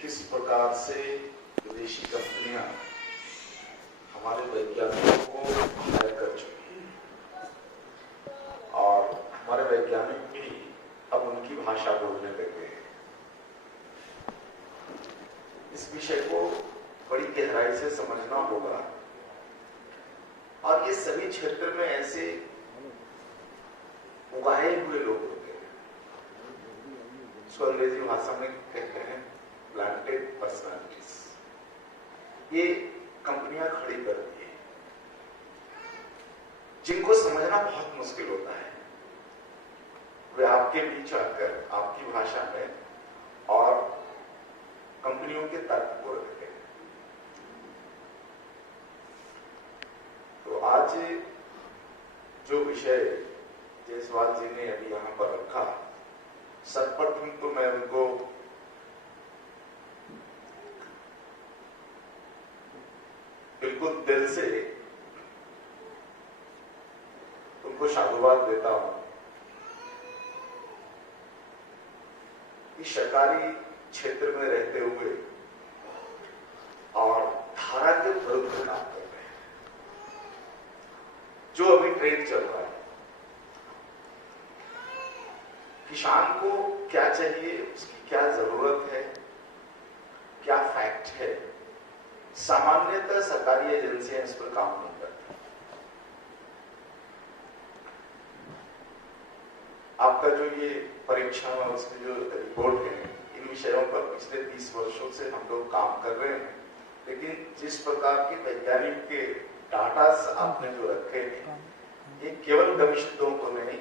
किस प्रकार से विदेशी कंपनियां हमारे वैज्ञानिकों को हायर कर चुकी हैं और हमारे वैज्ञानिक भी अब उनकी भाषा बोलने लगे हैं। इस विषय को बड़ी गहराई से समझना होगा और ये सभी क्षेत्र में ऐसे उगाए हुए लोग होते हैं, इसको अंग्रेजी भाषा में कहते हैं प्लांटेड पर्सनालिटीज। ये कंपनियां खड़ी करती है जिनको समझना बहुत मुश्किल होता है। वे आपके बीच आकर आपकी भाषा में और कंपनियों के तर्क को रखते हैं। तो आज जो विषय जायसवाल जी ने अभी यहां पर रखा, सर्वप्रथम तो मैं उनको बिल्कुल दिल से उनको साधुवाद देता हूं कि सरकारी क्षेत्र में रहते हुए और धारा के विरुद्ध काम कर रहे हैं। जो अभी ट्रेंड चल रहा है, किसान को क्या चाहिए, उसकी क्या जरूरत है, क्या फैक्ट है, सामान्यतः सरकारी एजेंसियां इस पर काम नहीं करती। आपका जो ये परीक्षा और उसकी जो रिपोर्ट है, इन विषयों पर पिछले 30 वर्षों से हम लोग काम कर रहे हैं, लेकिन जिस प्रकार के वैज्ञानिक के डाटा आपने जो रखे हैं, ये केवल गविष्ठों को नहीं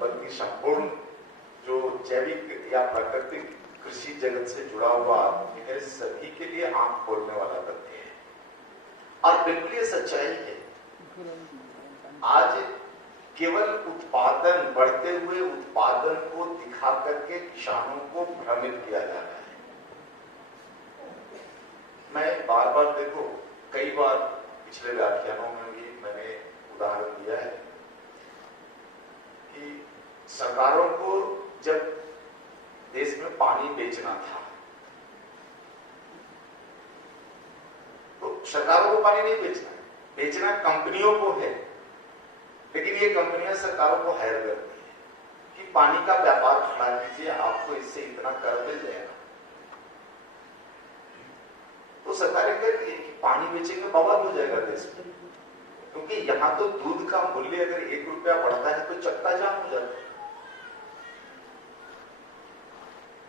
बल्कि संपूर्ण जो जैविक या प्राकृतिक कृषि जगत से जुड़ा हुआ है, सभी के लिए आंख खोलने वाला तथ्य है और बिल्कुल ये सच्चाई है। आज केवल उत्पादन, बढ़ते हुए उत्पादन को दिखा करके किसानों को भ्रमित किया जा रहा है। मैं बार बार देखो, कई बार पिछले व्याख्यानों में भी मैंने उदाहरण दिया है कि सरकारों को जब देश में पानी बेचना था तो सरकारों को पानी नहीं बेचना है, बेचना कंपनियों को है। लेकिन ये कंपनियां सरकारों को हायर करती है कि पानी का व्यापार खड़ा कीजिए, आपको इससे इतना कर मिल जाएगा। तो सरकारें कहती है कि पानी बेचेंगे बवाल हो जाएगा देश में, क्योंकि यहां तो दूध का मूल्य अगर 1 रुपया बढ़ता है तो चक्का जाम हो जाता है।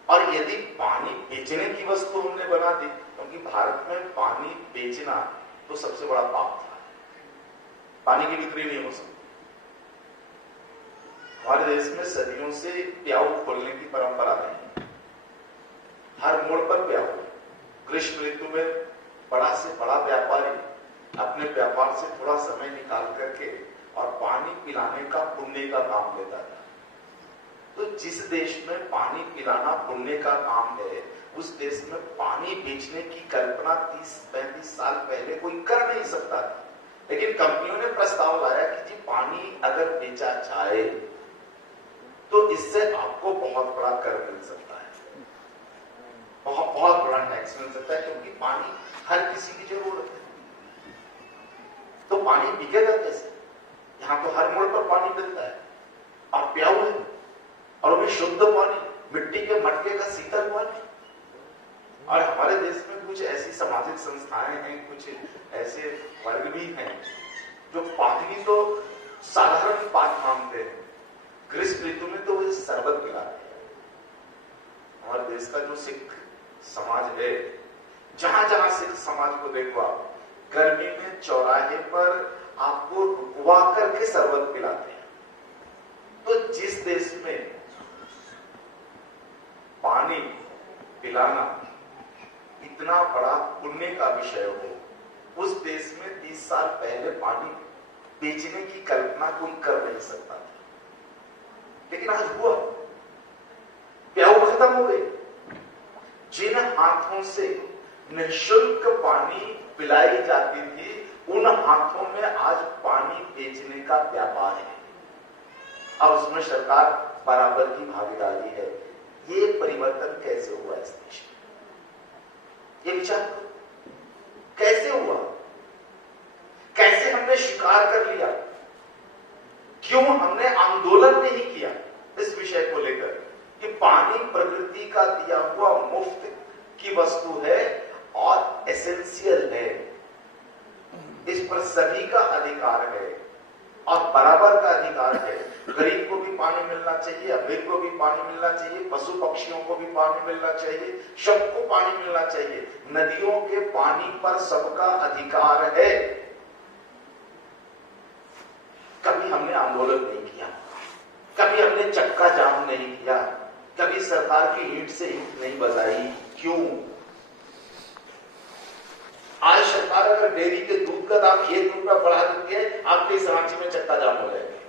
और यदि पानी बेचने की वस्तु हमने बना दी, क्योंकि भारत में पानी बेचना तो सबसे बड़ा पाप था, पानी की बिक्री नहीं हो सकती। हमारे देश में सदियों से प्याऊ खोलने की परंपरा नहीं, हर मोड़ पर प्याऊ। ग्रीष्म ऋतु में बड़ा से बड़ा व्यापारी अपने व्यापार से थोड़ा समय निकाल करके और पानी पिलाने का पुण्य का काम लेता था। तो जिस देश में पानी पिलाना पुण्य का काम है, उस देश में पानी बेचने की कल्पना 30-35 साल पहले कोई कर नहीं सकता था। लेकिन कंपनियों ने प्रस्ताव लाया कि जी पानी अगर बेचा जाए तो इससे आपको बहुत बड़ा कर मिल सकता है, बहुत बड़ा टैक्स मिल सकता है, क्योंकि पानी हर किसी की जरूरत है। तो पानी बिकेगा कैसे? यहाँ तो हर मोड़ पर पानी मिलता है और प्याऊ है, और भी शुद्ध पानी, मिट्टी के मटके का शीतल पानी। और हमारे देश में कुछ ऐसी सामाजिक संस्थाएं हैं, कुछ ऐसे वर्ग भी हैं जो पानी तो साधारण बात मानते हैं, ग्रीष्म ऋतु में तो वो शरबत पिलाते हैं। हमारे देश का जो सिख समाज है, जहां जहां सिख समाज को देखो आप, गर्मी में चौराहे पर आपको रुकवा करके शरबत पिलाते हैं। तो जिस देश में पानी पिलाना इतना बड़ा पुण्य का विषय हो, उस देश में 30 साल पहले पानी बेचने की कल्पना कोई कर नहीं सकता था। लेकिन आज हुआ, प्याऊ खत्म हो गई। जिन हाथों से निःशुल्क पानी पिलाई जाती थी, उन हाथों में आज पानी बेचने का व्यापार है और उसमें सरकार बराबर की भागीदारी है। ये परिवर्तन कैसे हुआ इस देश में? ये विचार करो, कैसे हुआ, कैसे हमने स्वीकार कर लिया, क्यों हमने आंदोलन नहीं किया इस विषय को लेकर कि पानी प्रकृति का दिया हुआ मुफ्त की वस्तु है और एसेंशियल है, इस पर सभी का अधिकार है और बराबर का अधिकार है। गरीब को भी पानी मिलना चाहिए, अमीर को भी पानी मिलना चाहिए, पशु पक्षियों को भी पानी मिलना चाहिए, सबको पानी मिलना चाहिए। नदियों के पानी पर सबका अधिकार है। कभी हमने आंदोलन नहीं किया, कभी हमने चक्का जाम नहीं किया, कभी सरकार की ईंट से ईंट नहीं बजाई। क्यों? आज सरकार अगर डेयरी के दूध का दाम 1 रुपया बढ़ा देती है, आपके इस रांची में चक्का जाम हो जाएगा।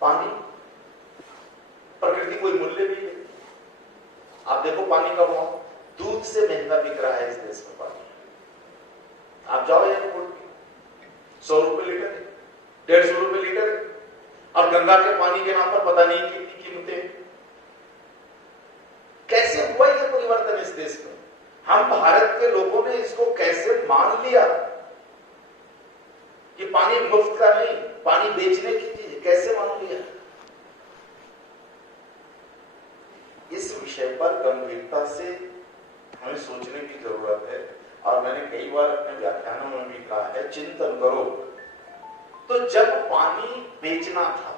पानी प्रकृति कोई मूल्य भी है। आप देखो पानी का भाव दूध से महंगा बिक रहा है इस देश में पानी। आप जाओ एयरपोर्ट पे 100 रुपए लीटर है, 150 रुपए लीटर है, और गंगा के पानी के नाम पर पता नहीं कितनी कीमतें। कैसे हुआ ये परिवर्तन इस देश में? हम भारत के लोगों ने इसको कैसे मान लिया कि पानी मुफ्त का नहीं, पानी बेचने की चीज है, कैसे मान लिया? इस विषय पर गंभीरता से हमें सोचने की जरूरत है। और मैंने कई बार अपने व्याख्यानों में भी कहा है, चिंतन करो। तो जब पानी बेचना था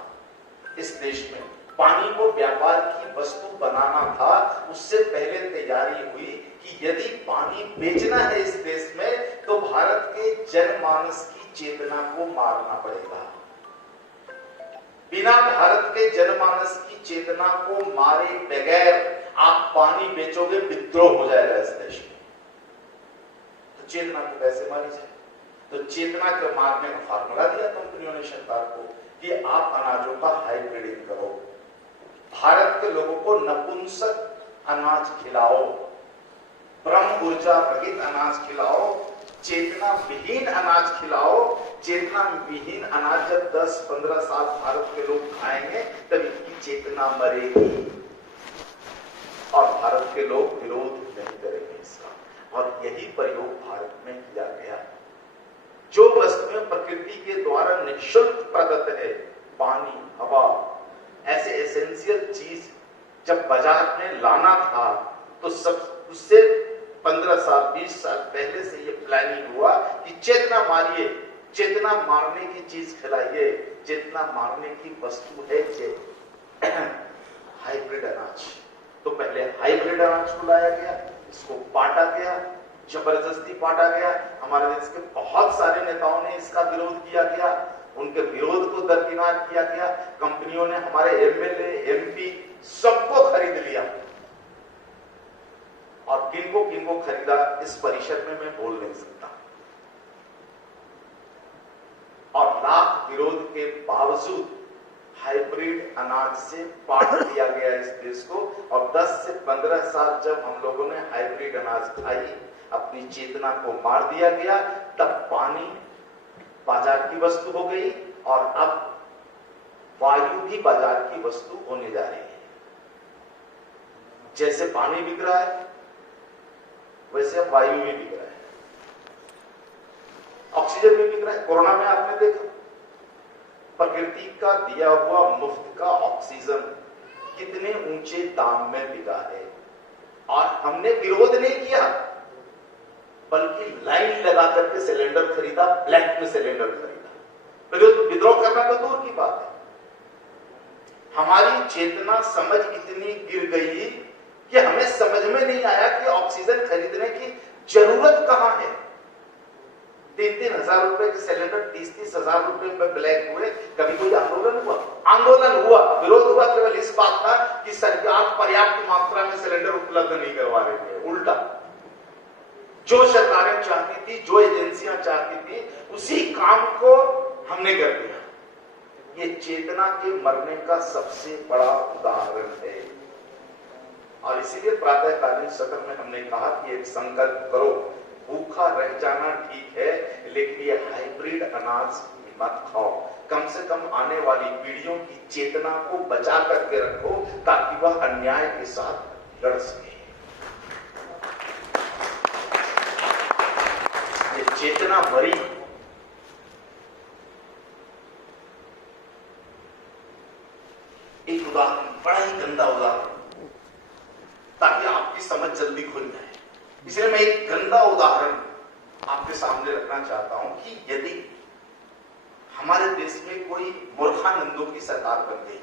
इस देश में, पानी को व्यापार की वस्तु बनाना था, उससे पहले तैयारी हुई कि यदि पानी बेचना है इस देश में तो भारत के जनमानस की चेतना को मारना पड़ेगा। बिना भारत के जनमानस की चेतना को मारे बगैर आप पानी बेचोगे, विद्रोह हो जाएगा इस देश में। तो चेतना को कैसे मारी जाए? तो चेतना को मारने का फार्मूला दिया कंपनियों ने सरकार को कि आप अनाजों का हाइब्रिडिंग करो, भारत के लोगों को नपुंसक अनाज खिलाओ, ब्रह्म ऊर्जा रहित अनाज खिलाओ, चेतना विहीन अनाज खिलाओ। चेतना विहीन अनाज जब 10-15 साल भारत के लोग खाएंगे तब इनकी चेतना मरेगी और भारत के लोग विरोध नहीं करेंगे इसका। और यही प्रयोग भारत में किया गया। जो वस्तुएं प्रकृति के द्वारा निःशुल्क प्रदत्त है, पानी, हवा, ऐसे एसेंशियल चीज जब बाजार में लाना था तो सब उससे 15 साल 20 साल पहले से ये प्लानिंग हुआ कि चेतना मारिए, चेतना मारने की चीज खिलाइए। चेतना मारने की वस्तु है हाइब्रिड अनाज। तो पहले हाइब्रिड अनाज को लाया गया, इसको बांटा गया, जबरदस्ती बांटा गया। हमारे देश के बहुत सारे नेताओं ने इसका विरोध किया गया, उनके विरोध को दरकिनार किया गया। कंपनियों ने हमारे एमएलए, एमपी सबको खरीद लिया। और किनको खरीदा इस परिषद में मैं बोल नहीं सकता। और लाख विरोध के बावजूद हाइब्रिड अनाज से पाट दिया गया इस देश को। और 10 से 15 साल जब हम लोगों ने हाइब्रिड अनाज खाई, अपनी चेतना को मार दिया गया, तब पानी बाजार की वस्तु हो गई और अब वायु भी बाजार की वस्तु होने जा रही है। जैसे पानी बिक रहा है वैसे अब वायु भी बिक रहा है, ऑक्सीजन भी बिक रहा है। कोरोना में आपने देखा प्रकृति का दिया हुआ मुफ्त का ऑक्सीजन कितने ऊंचे दाम में बिका है। और हमने विरोध नहीं किया, बल्कि लाइन लगा करके सिलेंडर खरीदा, ब्लैक में सिलेंडर खरीदा। विद्रोह करना तो दूर की बात है। हमारी चेतना समझ इतनी गिर गई कि हमें समझ में नहीं आया कि ऑक्सीजन खरीदने की जरूरत कहां है। 3-3 हजार रुपए के सिलेंडर 30-30 हजार रुपए में ब्लैक हुए। कभी कोई आंदोलन हुआ? आंदोलन हुआ, विरोध हुआ केवल इस बात का कि सरकार पर्याप्त मात्रा में सिलेंडर उपलब्ध नहीं करवा रही है। उल्टा जो सरकारें चाहती थी, जो एजेंसियां चाहती थी, उसी काम को हमने कर दिया। ये चेतना के मरने का सबसे बड़ा उदाहरण है। और इसीलिए प्रातःकालीन सत्र में हमने कहा कि एक संकल्प करो, भूखा रह जाना ठीक है, लेकिन ये हाइब्रिड अनाज मत खाओ। कम से कम आने वाली पीढ़ियों की चेतना को बचा करके रखो ताकि वह अन्याय के साथ लड़ सके। ये चेतना मरी, एक उदाहरण, बड़ा ही गंदा उदाहरण, ताकि आपकी समझ जल्दी खुल जाए। इसलिए मैं एक गंदा उदाहरण आपके सामने रखना चाहता हूं कि यदि हमारे देश में कोई मूर्खानंदों की सरकार बन गई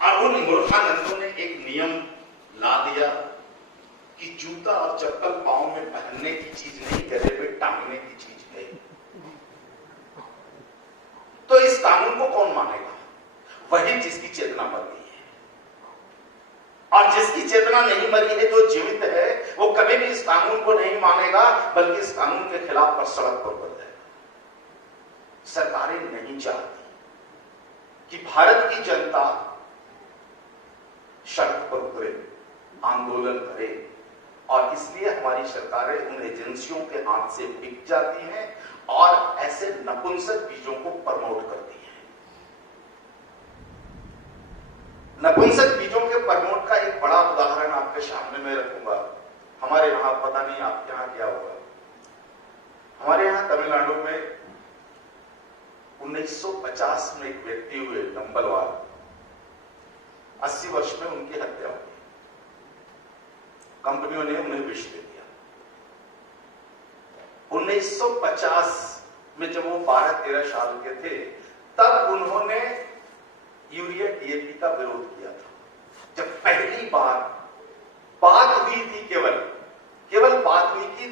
और उन मूर्खानंदों ने एक नियम ला दिया कि जूता और चप्पल पांव में पहनने की चीज नहीं, गले में टांगने की चीज है, तो इस कानून को कौन मानेगा? वही जिसकी चेतना मर गई है। और जिसकी चेतना नहीं मरी है, जो जीवित है, वो कभी भी इस कानून को नहीं मानेगा, बल्कि इस कानून के खिलाफ पर सड़क पर उतर जाएगा। सरकारें नहीं चाहती कि भारत की जनता सड़क पर उतरे, आंदोलन करे, और इसलिए हमारी सरकारें उन एजेंसियों के हाथ से बिक जाती हैं और ऐसे नपुंसक बीजों को प्रमोट करती हैं। नपुंसक बीजों के प्रमोट का एक बड़ा उदाहरण आपके सामने में रखूंगा। हमारे यहां, पता नहीं आपके यहां क्या हुआ, हमारे यहां तमिलनाडु में 1950 में एक व्यक्ति हुए नंबलवार, 80 वर्ष में उनकी हत्या हो गई। कंपनियों ने उन्हें विष दे दिया। 1950 में जब वो 12-13 साल के थे, तब उन्होंने यूरिया डीएपी का विरोध किया था। जब पहली बार बात हुई थी, केवल बात हुई थी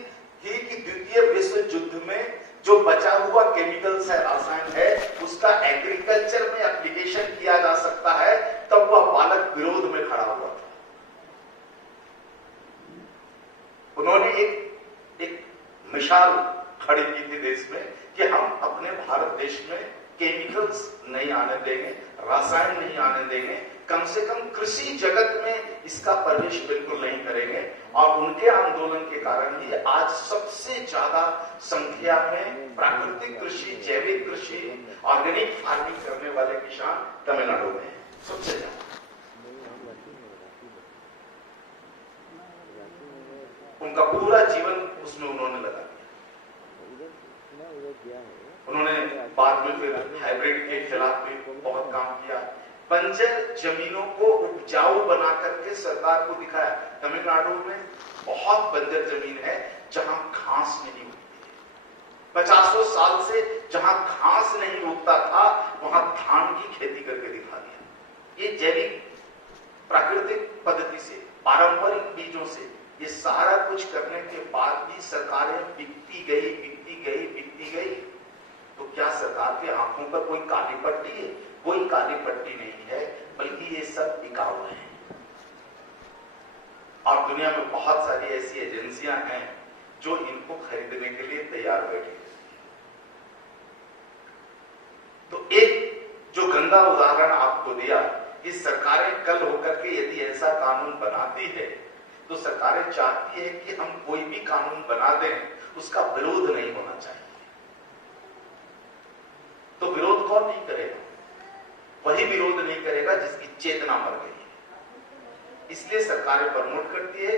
कि द्वितीय विश्व युद्ध में जो बचा हुआ केमिकल्स है, रसायन है, उसका एग्रीकल्चर में एप्लीकेशन किया जा सकता है, तब वह बालक विरोध में खड़ा हुआ था। उन्होंने एक मिसाल खड़ी की थी देश में कि हम अपने भारत देश में केमिकल्स नहीं आने देंगे, रसायन नहीं आने देंगे, कम से कम कृषि जगत में इसका प्रवेश बिल्कुल नहीं करेंगे। और उनके आंदोलन के कारण ही आज सबसे ज्यादा संख्या में प्राकृतिक कृषि, जैविक कृषि, ऑर्गेनिक फार्मिंग करने वाले किसान तमिलनाडु में सबसे ज्यादा। उनका पूरा जीवन उसमें उन्होंने लगा दिया। उन्होंने बाद में फिर हाइब्रिड के खिलाफ भी बहुत काम किया। बंजर जमीनों को उपजाऊ बना करके सरकार को दिखाया। तमिलनाडु में बहुत बंजर जमीन है जहां घास नहीं उगती। 50 साल से जहां घास नहीं उगता था, वहां धान की खेती करके दिखा दिया। ये जैविक प्राकृतिक पद्धति से, पारंपरिक बीजों से, ये सारा कुछ करने के बाद भी सरकारें बिकती गई। तो क्या सरकार के आंखों पर कोई काली पट्टी है? कोई काली पट्टी नहीं है, बल्कि ये सब बिकाऊ है। और दुनिया में बहुत सारी ऐसी एजेंसियां हैं जो इनको खरीदने के लिए तैयार बैठी है। तो एक जो गंदा उदाहरण आपको दिया कि सरकारें कल होकर के यदि ऐसा कानून बनाती है, तो सरकारें चाहती है कि हम कोई भी कानून बना दें, उसका विरोध नहीं होना चाहिए। तो विरोध कौन नहीं करेगा? वही विरोध नहीं करेगा जिसकी चेतना मर गई है। इसलिए सरकारें प्रमोट करती है।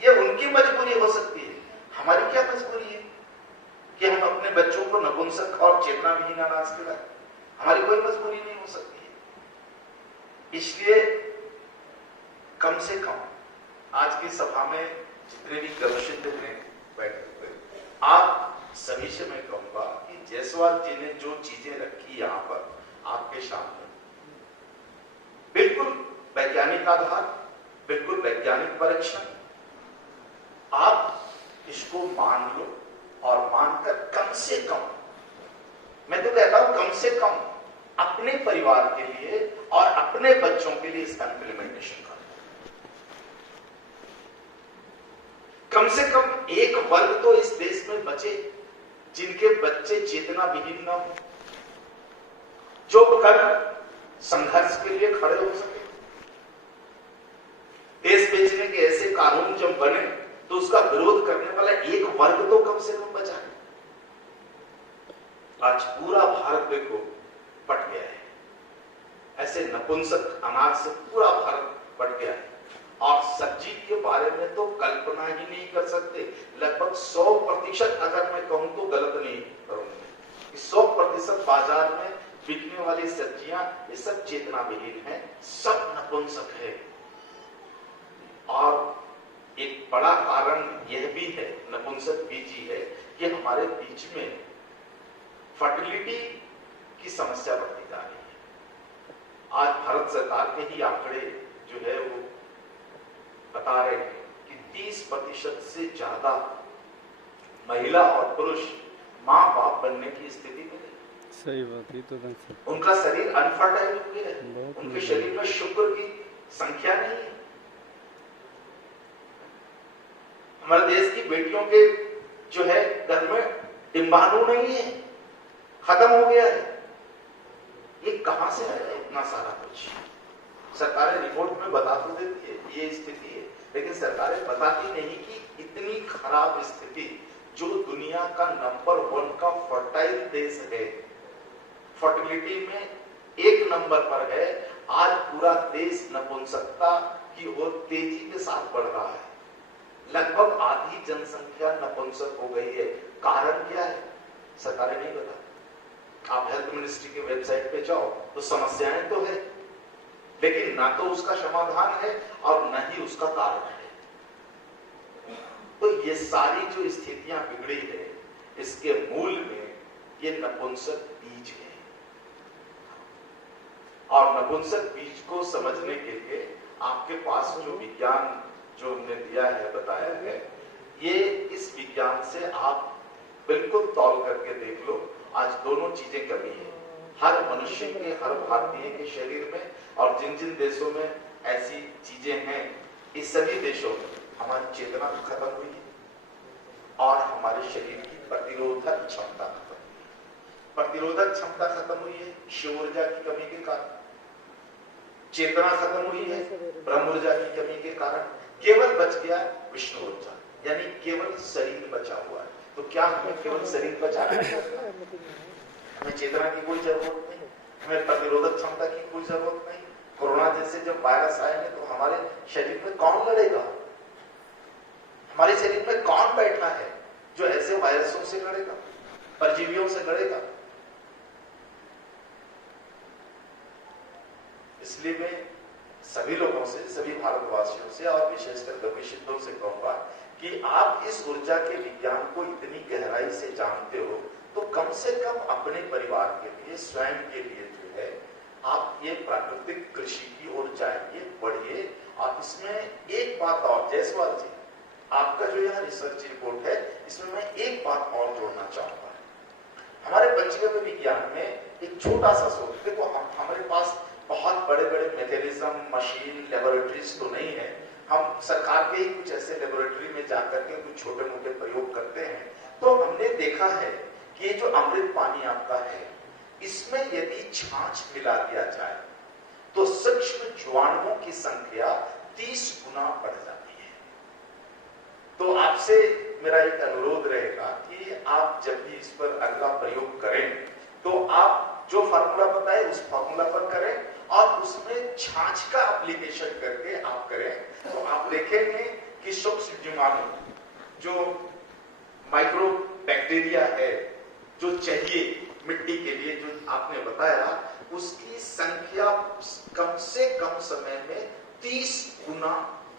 यह उनकी मजबूरी हो सकती है, हमारी क्या मजबूरी है कि हम अपने बच्चों को नपुंसक और चेतना विहीन अनाज खिलाएं? हमारी कोई मजबूरी नहीं हो सकती है। इसलिए कम से कम आज की सभा में जितने भी गवेषक हैं बैठे हुए, आप सभी से मैं कहूंगा कि जायसवाल जी ने जो चीजें रखी यहां पर आपके सामने, बिल्कुल वैज्ञानिक आधार, बिल्कुल वैज्ञानिक परीक्षण, आप इसको मान लो और मानकर कम से कम, मैं तो कहता हूं कम से कम अपने परिवार के लिए और अपने बच्चों के लिए इसका इंप्लीमेंटेशन करो। कम से कम एक वर्ग तो इस देश में बचे जिनके बच्चे चेतना विहीन न हो, जो कल संघर्ष के लिए खड़े हो सके। देश बेचने के ऐसे कानून जब बने तो उसका विरोध करने वाला एक वर्ग तो कम से कम बचा है। आज पूरा भारत देखो पट गया है, ऐसे नपुंसक अनाज से पूरा भारत पट गया है। और सब्जी के बारे में तो कल्पना ही नहीं कर सकते। लगभग 100% अगर मैं कहूं तो गलत नहीं करूंगा, 100% बाजार में बिकने वाली सब्जियां ये सब चेतना विहीन है, सब नपुंसक है। और एक बड़ा कारण यह भी है, नपुंसक बीज ही है, कि हमारे बीच में फर्टिलिटी की समस्या बढ़ती जा रही है। आज भारत सरकार के ही आंकड़े जो है वो बता रहे हैं कि 30% से ज्यादा महिला और पुरुष मां बाप बनने की स्थिति में है। सही बात है, तो उनका शरीर अनफर्टाइल हो गया है, उनके शरीर में शुक्र की संख्या नहीं है। हमारे देश की बेटियों के जो है घर में डिंबाणु नहीं है, खत्म हो गया है। ये कहां से आया इतना सारा कुछ? सरकारें रिपोर्ट में बता तो देती है ये स्थिति है, लेकिन सरकारें बताती नहीं कि इतनी खराब स्थिति, जो दुनिया का नंबर 1 का फर्टाइल देश है, फर्टिलिटी में 1 नंबर पर है, आज पूरा देश नपुंसकता की ओर तेजी के साथ बढ़ रहा है। लगभग आधी जनसंख्या नपुंसक हो गई है। कारण क्या है? सरकारें नहीं बता। आप हेल्थ मिनिस्ट्री के वेबसाइट पे जाओ तो समस्याएं तो है, लेकिन ना तो उसका समाधान है और न ही उसका कारण है। तो ये सारी जो स्थितियां बिगड़ी है, इसके मूल में ये नपुंसक बीज है। और नपुंसक बीज को समझने के लिए आपके पास जो विज्ञान जो हमने दिया है, बताया है, ये इस विज्ञान से आप बिल्कुल तौल करके देख लो। आज दोनों चीजें कमी है हर मनुष्य के, हर भारतीय के शरीर में, और जिन जिन देशों में ऐसी चीजें हैं, इस सभी देशों में हमारी चेतना खत्म हुई है और हमारे शरीर की प्रतिरोधक क्षमता खत्म हुई है। प्रतिरोधक क्षमता खत्म हुई है शिव ऊर्जा की कमी के कारण, चेतना खत्म हुई है ब्रह्म ऊर्जा की कमी के कारण। केवल बच गया विष्णु ऊर्जा, यानी केवल शरीर बचा हुआ है। तो क्या हमें केवल शरीर बचा है? हमें चेतना की कोई जरूरत नहीं, हमें प्रतिरोधक क्षमता की कोई जरूरत नहीं। कोरोना जैसे जब वायरस आएंगे तो हमारे शरीर में कौन लड़ेगा? हमारे शरीर में कौन बैठा है जो ऐसे वायरसों से लड़ेगा, परजीवियों से लड़ेगा? इसलिए मैं सभी लोगों से, सभी भारतवासियों से और विशेषकर गवेषकों से कहूंगा कि आप इस ऊर्जा के विज्ञान को इतनी गहराई से जानते हो तो कम से कम अपने परिवार के लिए, स्वयं के लिए जो है, आप ये प्राकृतिक कृषि की ओर जाइए, बढ़िए। और इसमें एक बात और, जयसवाल जी, आपका जो यह रिसर्च रिपोर्ट है, इसमें मैं एक बात और जोड़ना चाहूंगा। हमारे पंचगव्य विज्ञान में एक छोटा सा शोध, देखो हमारे पास बहुत बड़े बड़े मैकेनिज्म, मशीन, लेबोरेटरीज तो नहीं है। हम सरकार के ही कुछ ऐसे लेबोरेटरी में जाकर के कुछ छोटे मोटे प्रयोग करते हैं। तो हमने देखा है कि ये जो अमृत पानी आपका है, इसमें यदि छाछ मिला दिया जाए तो सूक्ष्म जीवाणुओं की संख्या 30 गुना बढ़ जाती है। तो आपसे मेरा एक अनुरोध रहेगा कि आप जब भी इस पर अगला प्रयोग करें तो आप जो फार्मूला बताए उस फार्मूला पर करें और उसमें छाछ का एप्लीकेशन करके आप करें, तो आप देखेंगे कि सूक्ष्म जीवाणु, जो माइक्रो बैक्टीरिया है, जो चाहिए मिट्टी के लिए, जो आपने बताया, उसकी संख्या कम से कम समय में 30 गुना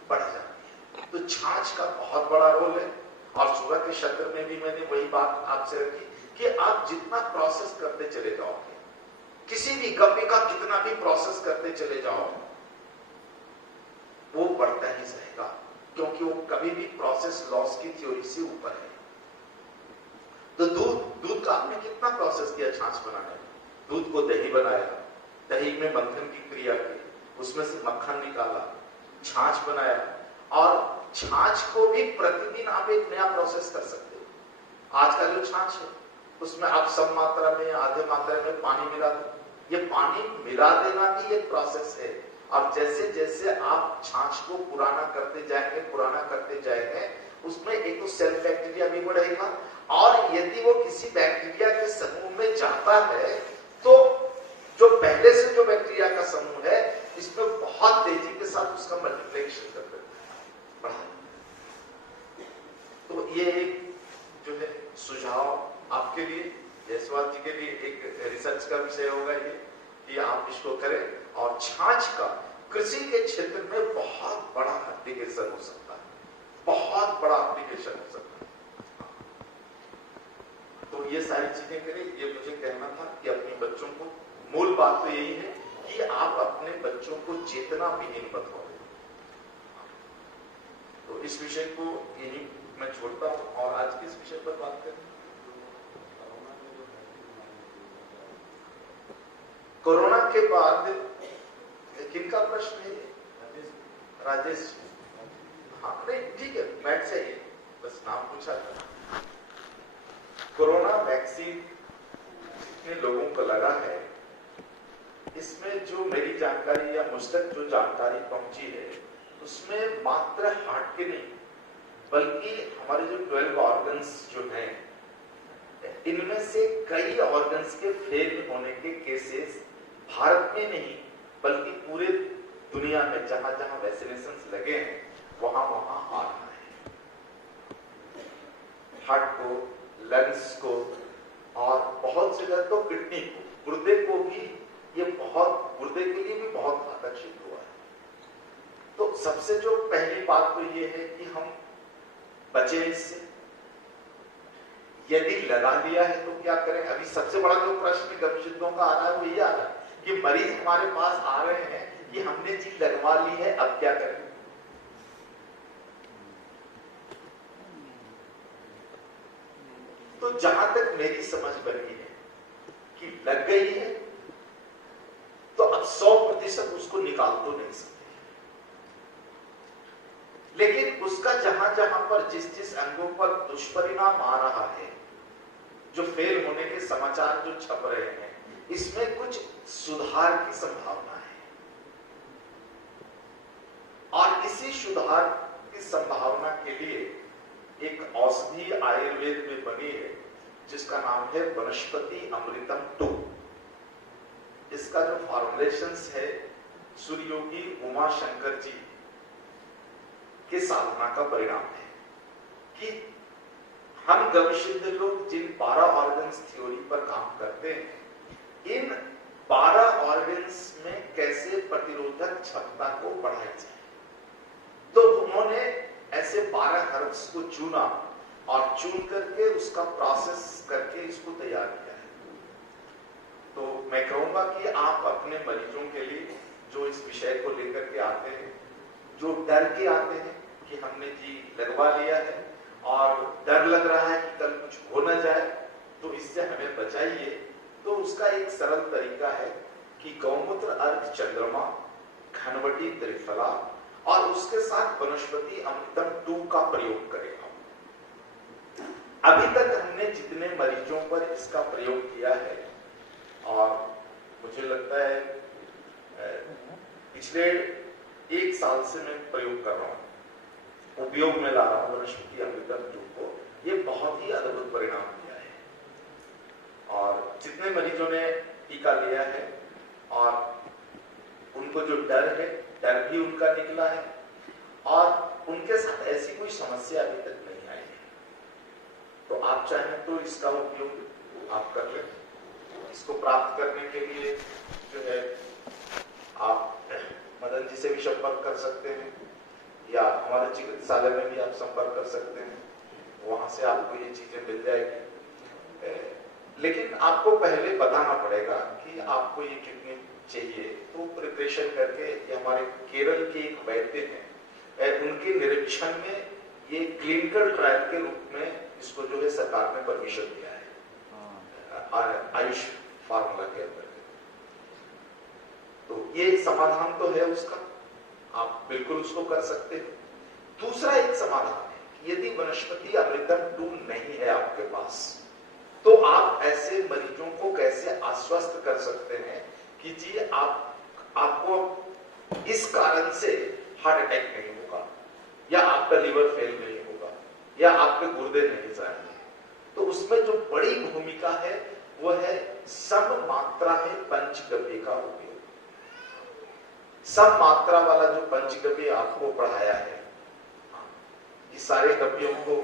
बढ़ जाती है। तो छाछ का बहुत बड़ा रोल है। और सुबह के शब्द में भी मैंने वही बात आपसे रखी कि आप जितना प्रोसेस करते चले जाओगे, किसी भी गप्पे का कितना भी प्रोसेस करते चले जाओ, वो बढ़ता ही रहेगा, क्योंकि वो कभी भी प्रोसेस लॉस की थ्योरी से ऊपर है। तो दूध का आपने कितना प्रोसेस किया छाछ बनाने में? दूध को दही बनाया, दही में मंथन की क्रिया की, उसमें से मक्खन निकाला, छाछ बनाया, और छाछ को भी प्रतिदिन आप एक नया प्रोसेस कर सकते हो। आज का जो छाछ है उसमें आप सब मात्रा में, आधे मात्रा में पानी मिला दो। ये पानी मिला देना भी एक प्रोसेस है। और जैसे जैसे आप छाछ को पुराना करते जाएंगे, उसमें एक तो सेल बैक्टीरिया भी बढ़ेगा, और यदि वो किसी बैक्टीरिया के समूह में जाता है तो जो पहले से जो बैक्टीरिया का समूह है, इसमें बहुत तेजी के साथ उसका मल्टीप्लिकेशन करता है। विषय होगा ये कि आप इसको करें। और छाछ का कृषि के क्षेत्र में बहुत बड़ा एप्लीकेशन हो सकता है, बहुत बड़ा एप्लीकेशन हो सकता है। तो ये सारी चीजें करें, ये मुझे कहना था कि अपने बच्चों को, मूल बात तो यही है कि आप अपने बच्चों को चेतना विहीन मत करो। तो इस विषय को यही मैं छोड़ता हूं और आज किस विषय पर बात करें? कोरोना के बाद किनका प्रश्न है? राजेश। हाँ नहीं ठीक है, बैठ जाइए, बस नाम पूछा था। कोरोना वैक्सीन जितने लोगों को लगा है, इसमें जो मेरी जानकारी या मुझ तक जो जानकारी पहुंची है, उसमें मात्र हार्ट के नहीं बल्कि हमारे जो 12 ऑर्गन्स जो हैं, इनमें से कई ऑर्गन्स के फेल होने के केसेस भारत में नहीं बल्कि पूरे दुनिया में जहां जहां वैक्सीनेशंस लगे हैं वहां वहां आ रहा है। हार्ट को, लंग्स को और बहुत जगह तो किडनी को, गुर्दे को भी, ये बहुत, गुर्दे के लिए भी बहुत घातक सिद्ध हुआ है। तो सबसे जो पहली बात तो ये है कि हम बचे इससे। यदि लगा लिया है तो क्या करें? अभी सबसे बड़ा जो प्रश्न गपशितों का आ रहा है वो ये आ रहा है कि मरीज हमारे पास आ रहे हैं कि हमने चीज लगवा ली है, अब क्या करें? तो जहां तक मेरी समझ बनी है कि लग गई है तो अब 100% उसको निकाल तो नहीं सकते, लेकिन उसका जहां जहां पर जिस जिस अंगों पर दुष्परिणाम आ रहा है, जो फेल होने के समाचार जो छप रहे हैं, इसमें कुछ सुधार की संभावना है। और इसी सुधार की संभावना के लिए एक औषधि आयुर्वेद में बनी है जिसका नाम है वनस्पति अमृतम 2। इसका जो फॉर्मुलेशंस है सूर्योगी उमा शंकर जी के साधना का परिणाम है कि हम गविशुद्ध लोग जिन 12 ऑर्गन्स थ्योरी पर काम करते हैं, इन 12 ऑर्गन्स में कैसे प्रतिरोधक क्षमता को बढ़ाई जाए। तो उन्होंने ऐसे 12 हर्ब्स को चुना और चुन करके उसका प्रोसेस करके इसको तैयार किया है। तो मैं कहूंगा कि आप अपने मरीजों के लिए जो इस विषय को लेकर के आते हैं, जो डर के आते हैं कि हमने जी लगवा लिया है और डर लग रहा है कि कल कुछ हो ना जाए, तो इससे हमें बचाइए। तो उसका एक सरल तरीका है कि गौमूत्र, अर्घ, चंद्रमा, घनवटी, त्रिफला और उसके साथ वनस्पति अमृतम 2 का प्रयोग करें। अभी तक हमने जितने मरीजों पर इसका प्रयोग किया है, और मुझे लगता है पिछले 1 साल से मैं प्रयोग कर रहा हूं, उपयोग में ला रहा हूं वनस्पति अमृतम 2 को, ये बहुत ही अद्भुत परिणाम दिया है। और जितने मरीजों ने टीका लिया है और उनको जो डर है, डर भी उनका निकला है और उनके साथ ऐसी कोई समस्या अभी तक नहीं आई है। तो आप चाहें तो इसका उपयोग आप कर लें। इसको प्राप्त करने के लिए जो है आप मदन जी से भी संपर्क कर सकते हैं या हमारे चिकित्सालय में भी आप संपर्क कर सकते हैं, वहां से आपको ये चीजें मिल जाएगी। लेकिन आपको पहले बताना पड़ेगा कि आपको ये कितने चाहिए। तो प्रिपरेशन करके, ये हमारे केरल के एक वैद्य हैं, उनके निरीक्षण में ये क्लिनिकल ट्रायल के रूप में इसको जो है सरकार ने परमिशन दिया है आयुष फार्मूला के अंदर। तो ये समाधान तो है उसका, आप बिल्कुल उसको कर सकते हैं। दूसरा एक समाधान है कि यदि वनस्पति अमृतम 2 नहीं है आपके पास, तो आप ऐसे मरीजों को कैसे आश्वस्त कर सकते हैं कि जी आपको इस कारण से हार्ट अटैक नहीं होगा या आपका लिवर फेल नहीं होगा या आपके गुर्दे नहीं जाएंगे। तो उसमें जो बड़ी भूमिका है वो है सम मात्रा में पंचगव्य का उपयोग। सम मात्रा वाला जो पंचगव्य आपको पढ़ाया है, ये सारे गव्यों को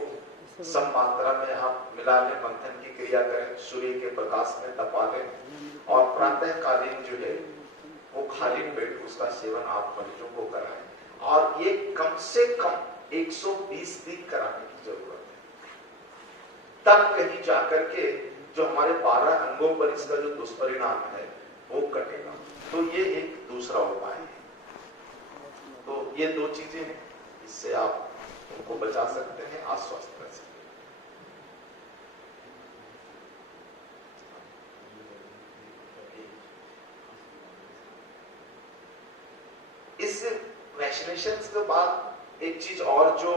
सम मात्रा में आप मिला लें, मंथन की क्रिया करें, सूर्य के प्रकाश में तपा लें और प्रातः कालीन जो है वो खाली पेट उसका सेवन आप मरीजों को कराएं। और ये कम से कम 120 दिन कराने की जरूरत है, तब कहीं जाकर के जो हमारे 12 अंगों पर इसका जो दुष्परिणाम है वो कटेगा। तो ये एक दूसरा उपाय है। तो ये दो चीजें हैं, इससे आप उनको बचा सकते हैं, आश्वस्त रह सकते हैं। इस वैक्सीनेशन के बाद एक चीज और जो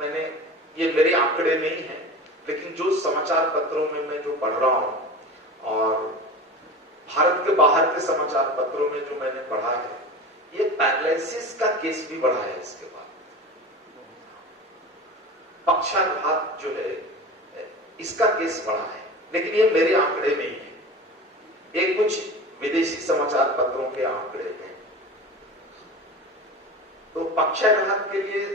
मैंने, ये मेरे आंकड़े नहीं है, लेकिन जो समाचार पत्रों में मैं जो पढ़ रहा हूं और भारत के बाहर के समाचार पत्रों में जो मैंने पढ़ा है, ये पैरालिसिस का केस भी बढ़ा है। इसके बाद पक्षाघात जो है इसका केस बढ़ा है, लेकिन ये मेरे आंकड़े नहीं है, ये कुछ विदेशी समाचार पत्रों के आंकड़े हैं। तो पक्षाघात के लिए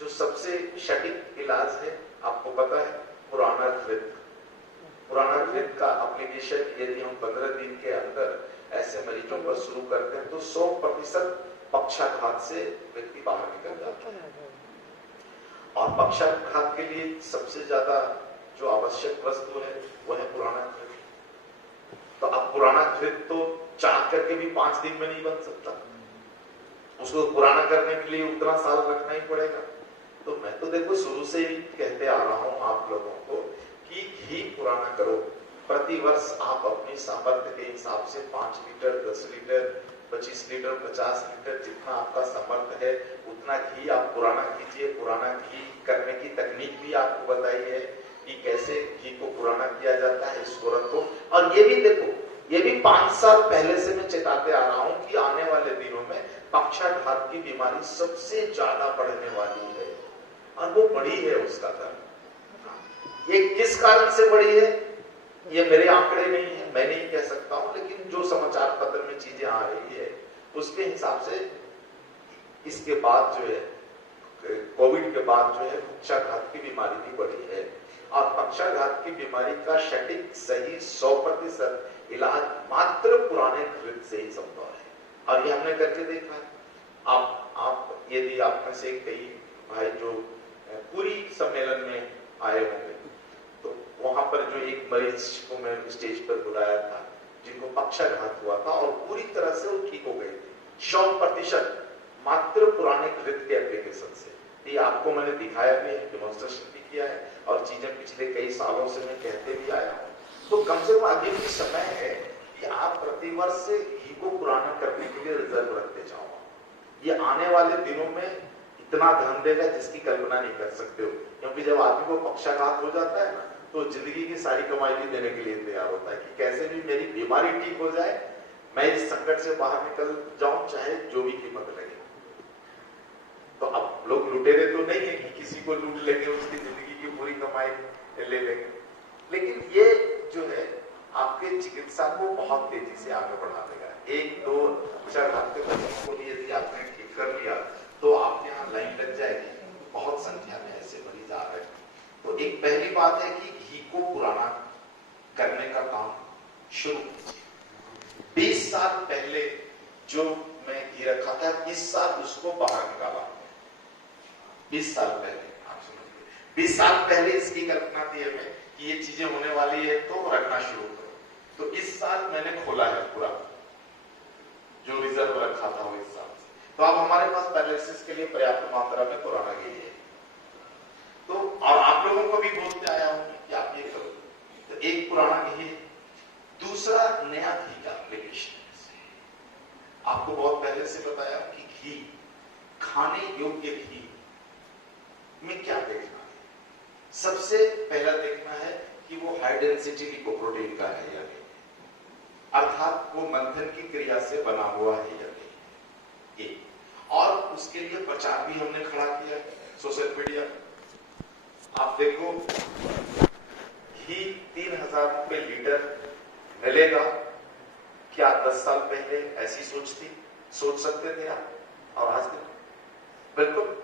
जो सबसे सटीक इलाज है आपको पता है, पुराना घृत। पुराना घृत का एप्लीकेशन यदि हम 15 दिन के अंदर ऐसे मरीजों पर शुरू करते हैं तो 100% पक्षाघात से व्यक्ति बाहर निकल जाता है। और पक्षाघात के लिए सबसे ज्यादा जो आवश्यक वस्तु है वह है पुराना घृत। तो अब पुराना घृत तो चाक करके भी 5 दिन में नहीं बन सकता, उसको पुराना करने के लिए उतना साल रखना ही पड़ेगा। तो मैं तो देखो शुरू से ही कहते आ रहा हूं आप लोगों को कि घी पुराना करो। प्रति वर्ष आप अपनी सामर्थ्य के हिसाब से 5 लीटर, 10 लीटर, 25 लीटर, 50 लीटर, जितना आपका सामर्थ्य है उतना घी आप पुराना कीजिए। पुराना घी करने की तकनीक भी आपको बताई है कि कैसे घी को पुराना किया जाता है, इस औरत को। और ये भी देखो, ये भी 5 साल पहले से मैं चेताते आ रहा हूं कि आने वाले दिनों में पक्षाघात की बीमारी सबसे ज्यादा बढ़ने वाली है और वो बढ़ी है उसका दर। ये किस कारण से बढ़ी है ये मेरे आंकड़े नहीं है, मैं नहीं कह सकता हूं, लेकिन जो समाचार पत्र में चीजें आ रही है उसके हिसाब से इसके बाद जो है कोविड के बाद जो है पक्षाघात की बीमारी भी बढ़ी है। और पक्षाघात की बीमारी का सटीक सही 100% इलाज मात्र पुराने घृत से ही संभव है, और ये हमने करके देखा है। आप यदि आप में से कई भाई जो पूरी सम्मेलन में आए होंगे तो वहां पर जो एक मरीज को मैं स्टेज पर बुलाया था जिनको पक्षाघात हुआ था और पूरी तरह से वो ठीक हो गए थे 100% मात्र पुराने घृत के एप्लीकेशन से। ये आपको मैंने दिखाया भी है, डेमोन्स्ट्रेशन भी किया है और चीजें पिछले कई सालों से मैं कहते भी आया हूँ। तो कम से कम अभी भी समय है कि आप प्रतिवर्ष से घी को पुराना करने के लिए रिजर्व रखते जाओ। ये आने वाले दिनों में इतना धन देगा जिसकी कल्पना नहीं कर सकते हो, क्योंकि जब आदमी को पक्षाघात हो जाता है ना तो जिंदगी की सारी कमाई भी देने के लिए तैयार होता है कि कैसे भी मेरी बीमारी ठीक हो जाए, मैं इस संकट से बाहर निकल जाऊं, चाहे जो भी कीमत लगे। तो अब लोग लुटेरे तो नहीं है कि किसी को लूट लेंगे, उसकी जिंदगी की पूरी कमाई ले लेंगे, लेकिन ये जो है आपके चिकित्सा को बहुत तेजी से आगे बढ़ा देगा। 1-2 पक्षाघात के मरीजों को भी यदि आपने ठीक कर लिया तो आपके यहाँ लाइन लग जाएगी, बहुत संख्या में ऐसे मरीज आ रहे हैं। तो एक पहली बात है कि घी को पुराना करने का काम शुरू कीजिए। 20 साल पहले जो मैं घी रखा था, इस साल उसको बाहर निकाला। 20 साल पहले आप समझिए, 20 साल पहले इसकी कल्पना थी हमें कि ये चीजें होने वाली है तो रखना शुरू करो। तो इस साल मैंने खोला है पूरा जो रिजर्व रखा था वो इस साल से। तो अब हमारे पास पैरालिसिस के लिए पर्याप्त मात्रा में पुराना घी है। तो और आप लोगों को भी बोलते आया हूं कि आप ये करो। तो एक पुराना घी, दूसरा नया घी का एप्लीकेशन। आपको बहुत पहले से बताया कि घी, खाने योग्य घी में क्या देखना है। सबसे पहला देखना है कि वो हाई डेंसिटी लिपोप्रोटीन का है या नहीं, अर्थात वो मंथन की क्रिया से बना हुआ है या नहीं। और उसके लिए प्रचार भी हमने खड़ा किया सोशल मीडिया। आप देखो घी 3000 रुपए लीटर मिलेगा, क्या 10 साल पहले ऐसी सोच सकते थे आप? और आज बिल्कुल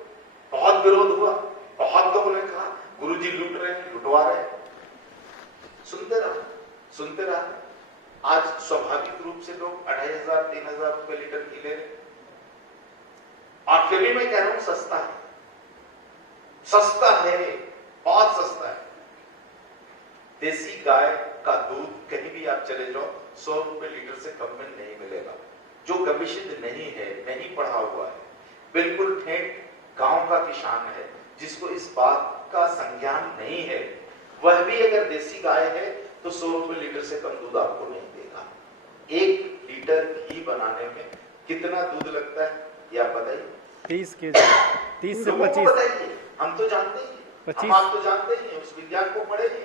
बहुत विरोध हुआ, बहुत लोगों ने कहा गुरुजी लूट रहे हैं, लुटवा रहे हैं, सुनते रहो। आज स्वाभाविक रूप से लोग 2500 3000 रुपए लीटर घी ले रहे, और फिर भी मैं कह रहा हूं सस्ता है, बहुत सस्ता है। देसी गाय का दूध कहीं भी आप चले जाओ 100 रुपए लीटर से कम में नहीं मिलेगा। जो कमीशन नहीं है, नहीं पढ़ा हुआ है, बिल्कुल ठेठ गांव का किसान है, जिसको इस बात का संज्ञान नहीं है, वह भी अगर देसी गाय है तो 100 रुपए लीटर से कम दूध आपको नहीं देगा। 1 लीटर घी बनाने में कितना दूध लगता है ये आप बताइए? 30 kg, 30 से 25। बताइए, हम तो जानते ही, हम आप तो जानते ही हैं, उस विज्ञान को पढ़े ही।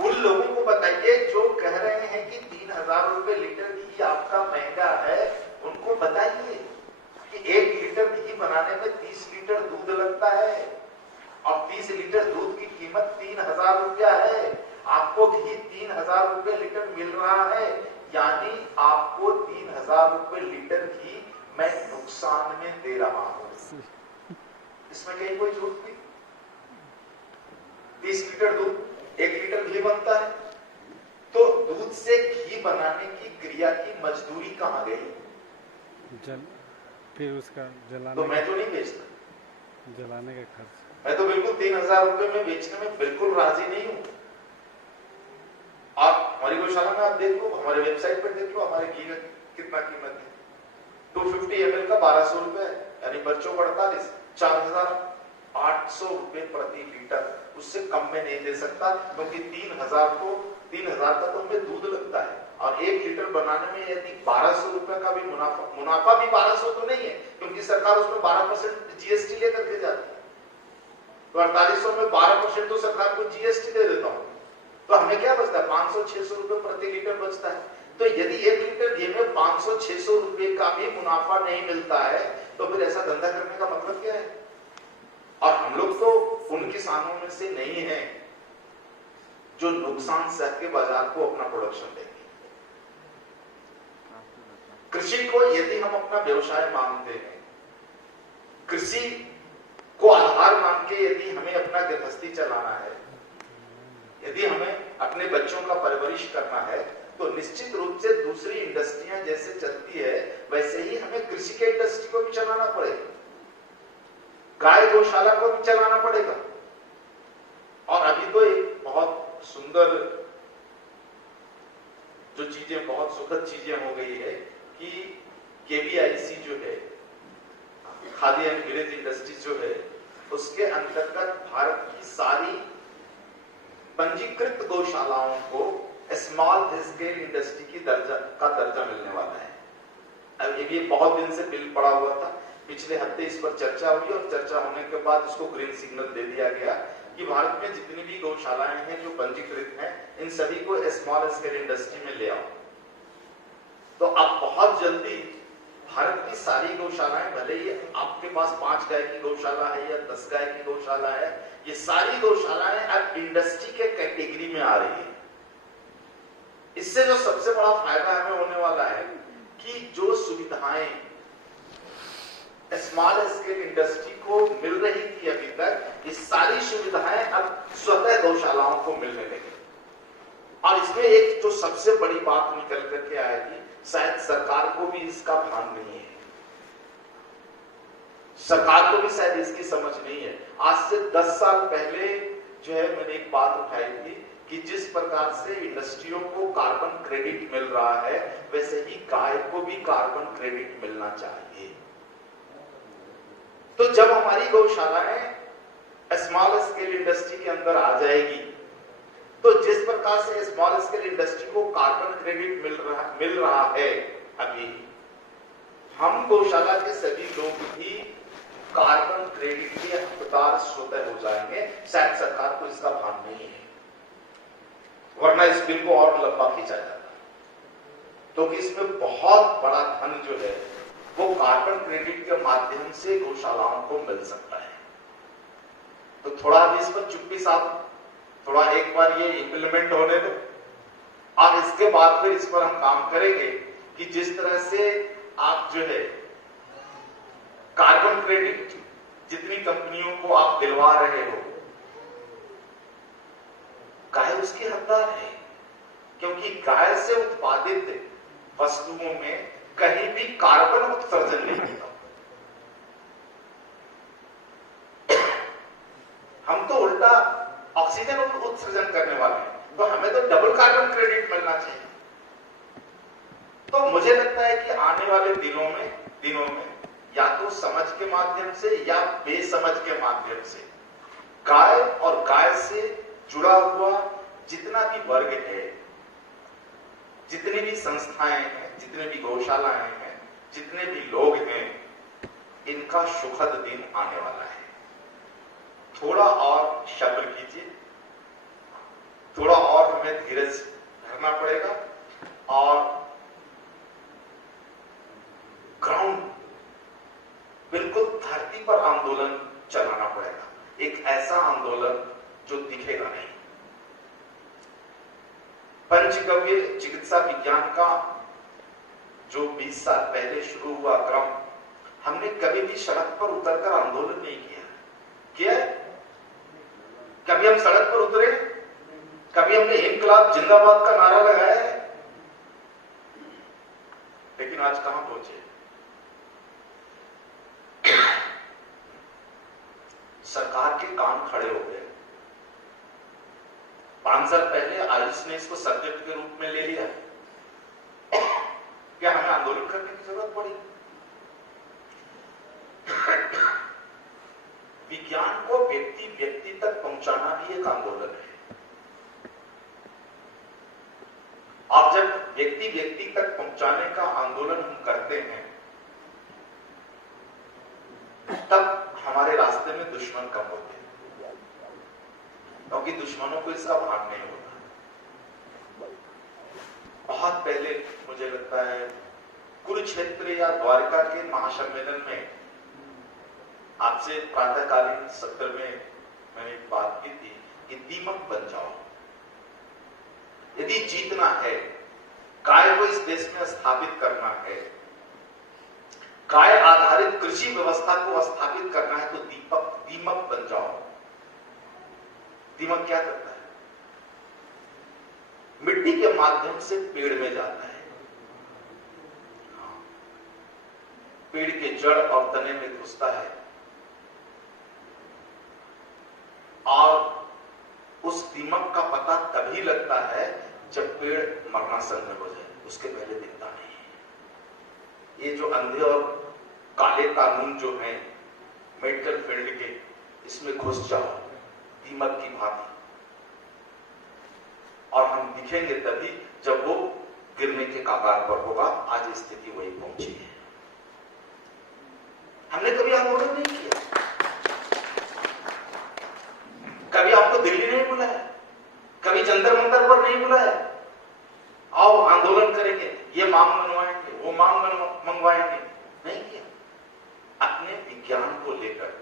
उन लोगों को बताइए जो कह रहे हैं कि 3000 रुपए लीटर घी आपका महंगा है, उनको बताइए कि 1 लीटर घी बनाने में 30 लीटर दूध लगता है, और 30 लीटर दूध की कीमत 3000 रुपया है। आपको घी 3000 रुपए लीटर मिल रहा है, यानी आपको 3000 रुपए लीटर घी मैं नुकसान में दे रहा हूं। इसमें कहीं कोई झूठ नहीं। 30 लीटर दूध, 1 लीटर घी बनता है, तो दूध से घी बनाने की क्रिया की मजदूरी कहां गई? फिर उसका जलाने, तो मैं तो नहीं बेचता, जलाने का खर्च। मैं तो बिल्कुल 3000 रुपए में बेचने में बिल्कुल राजी नहीं हूं। आप हमारी गौशाला में आप देख लो, हमारे वेबसाइट पर देख लो, हमारे घी का कितना कीमत है। 250 ml का 1200 रुपए, यानी बच्चों को 48, 4800 रुपए प्रति लीटर। उससे कम में नहीं दे सकता, क्योंकि 3000 का तो हमें दूध लगता है, और 1 लीटर बनाने में यदि 1200 रुपए का भी मुनाफा भी 1200 तो नहीं है, क्योंकि सरकार उसमें 12% जीएसटी लेकर के जाती है। तो 4800 में 12% तो सरकार को जीएसटी दे देता हूं, तो हमें क्या बचता है? 500-600 रुपए प्रति लीटर बचता है। तो यदि 1 लीटर घी में 500-600 रुपए का भी मुनाफा नहीं मिलता है, तो फिर ऐसा धंधा करने का मतलब क्या है? और हम लोग तो उन किसानों में से नहीं है जो नुकसान सह के बाजार को अपना प्रोडक्शन देंगे। कृषि को यदि हम अपना व्यवसाय मानते हैं, कृषि को आधार मान के यदि हमें अपना गृहस्थी चलाना है, यदि हमें अपने बच्चों का परवरिश करना है, तो निश्चित रूप से दूसरी इंडस्ट्रियां जैसे चलती है, वैसे ही हमें कृषि के इंडस्ट्री को भी चलाना पड़ेगा, गाय गौशाला को भी चलाना पड़ेगा। और अभी तो एक बहुत सुंदर जो चीजें, बहुत सुखद चीजें हो गई है कि केवीआईसी जो है, खादी एंड विलेज इंडस्ट्रीज जो है, उसके अंतर्गत भारत की सारी पंजीकृत गौशालाओं को स्मॉल स्केल इंडस्ट्री की दर्जा मिलने वाला है। अब ये बहुत दिन से बिल पड़ा हुआ था, पिछले हफ्ते इस पर चर्चा हुई, और चर्चा होने के बाद इसको ग्रीन सिग्नल दे दिया गया कि भारत में जितनी भी गौशालाएं हैं जो पंजीकृत हैं, इन सभी को स्मॉल स्केल इंडस्ट्री में ले आओ। तो अब बहुत जल्दी भारत की सारी गौशालाएं, भले ही आपके पास 5 गाय की गौशाला है या 10 गाय की गौशाला है, ये सारी गौशालाएं अब इंडस्ट्री के कैटेगरी में आ रही है। इससे जो सबसे बड़ा फायदा हमें होने वाला है कि जो सुविधाएं स्मॉल स्केल इंडस्ट्री को मिल रही थी अभी तक, ये सारी सुविधाएं अब स्वतः गौशालाओं को मिलने लगी। और इसमें एक जो सबसे बड़ी बात निकल करके आएगी, शायद सरकार को भी इसका भान नहीं है, सरकार को भी शायद इसकी समझ नहीं है। आज से 10 साल पहले जो है, मैंने एक बात उठाई थी कि जिस प्रकार से इंडस्ट्रियों को कार्बन क्रेडिट मिल रहा है, वैसे ही गाय को भी कार्बन क्रेडिट मिलना चाहिए। तो जब हमारी गौशालाएं स्मॉल स्केल इंडस्ट्री के अंदर आ जाएगी, तो जिस प्रकार से स्मॉल स्केल इंडस्ट्री को कार्बन क्रेडिट मिल रहा है, अभी हम गौशाला के सभी लोग भी कार्बन क्रेडिट के हकदार स्वतः हो जाएंगे। शायद सरकार को इसका भान नहीं है, वरना इस बिल को और लंबा खींचा जाता, क्योंकि इसमें बहुत बड़ा धन जो है वो कार्बन क्रेडिट के माध्यम से गौशालाओं को मिल सकता है। तो थोड़ा अभी इस पर चुप्पी साहब, थोड़ा एक बार ये इंप्लीमेंट होने दो, और इसके बाद फिर इस पर हम काम करेंगे कि जिस तरह से आप जो है कार्बन क्रेडिट जितनी कंपनियों को आप दिलवा रहे हो, उसकी हकदार है, क्योंकि गाय से उत्पादित वस्तुओं में कहीं भी कार्बन उत्सर्जन नहीं होता। हम तो उल्टा ऑक्सीजन उत्सर्जन करने वाले हैं, तो हमें तो डबल कार्बन क्रेडिट मिलना चाहिए। तो मुझे लगता है कि आने वाले दिनों में या तो समझ के माध्यम से या बेसमझ के माध्यम से गाय और गाय से जुड़ा हुआ जितना भी वर्ग है, जितनी भी संस्थाएं हैं, जितने भी गौशालाएं हैं, जितने भी लोग हैं, इनका सुखद दिन आने वाला है। थोड़ा और सब्र कीजिए, थोड़ा और हमें धीरज धरना पड़ेगा और ग्राउंड बिल्कुल धरती पर आंदोलन चलाना पड़ेगा। एक ऐसा आंदोलन जो दिखेगा नहीं। पंचगव्य चिकित्सा विज्ञान का जो 20 साल पहले शुरू हुआ क्रम, हमने कभी भी सड़क पर उतरकर आंदोलन नहीं किया। कभी हम सड़क पर उतरे? कभी हमने इनकलाब जिंदाबाद का नारा लगाया है? लेकिन आज कहां पहुंचे? सरकार के कान खड़े हो गए। 5 साल पहले आयुष ने इसको सब्जेक्ट के रूप में ले लिया। क्या हमें आंदोलन करने की जरूरत पड़ी? विज्ञान को व्यक्ति तक पहुंचाना भी एक आंदोलन है। और जब व्यक्ति तक पहुंचाने का आंदोलन हम करते हैं, तब हमारे रास्ते में दुश्मन कम होते हैं, क्योंकि दुश्मनों को इसका भान नहीं होता। बहुत पहले मुझे लगता है कुरुक्षेत्र या द्वारका के महासम्मेलन में आपसे प्रातःकालीन सत्र में मैंने एक बात की थी कि दीमक बन जाओ। यदि जीतना है, गाय को इस देश में स्थापित करना है, गाय आधारित कृषि व्यवस्था को स्थापित करना है, तो दीमक बन जाओ। दीमक क्या करता है? मिट्टी के माध्यम से पेड़ में जाता है, पेड़ के जड़ और तने में घुसता है और उस दीमक का पता तभी लगता है जब पेड़ मरना संभव हो जाए, उसके पहले दिखता नहीं है। ये जो अंधे और काले कानून जो हैं मेडिकल फील्ड के, इसमें घुस जाओ दीमक की भांति, और हम दिखेंगे तभी जब वो गिरने के कगार पर होगा। आज स्थिति वही पहुंची है। हमने कभी आंदोलन नहीं किया, कभी आपको दिल्ली नहीं बुलाया, कभी जंतर मंतर पर नहीं बुलाया, आओ आंदोलन करेंगे, ये मांग मनवाएंगे, वो मांग मंगवाएंगे, नहीं किया। अपने विज्ञान को लेकर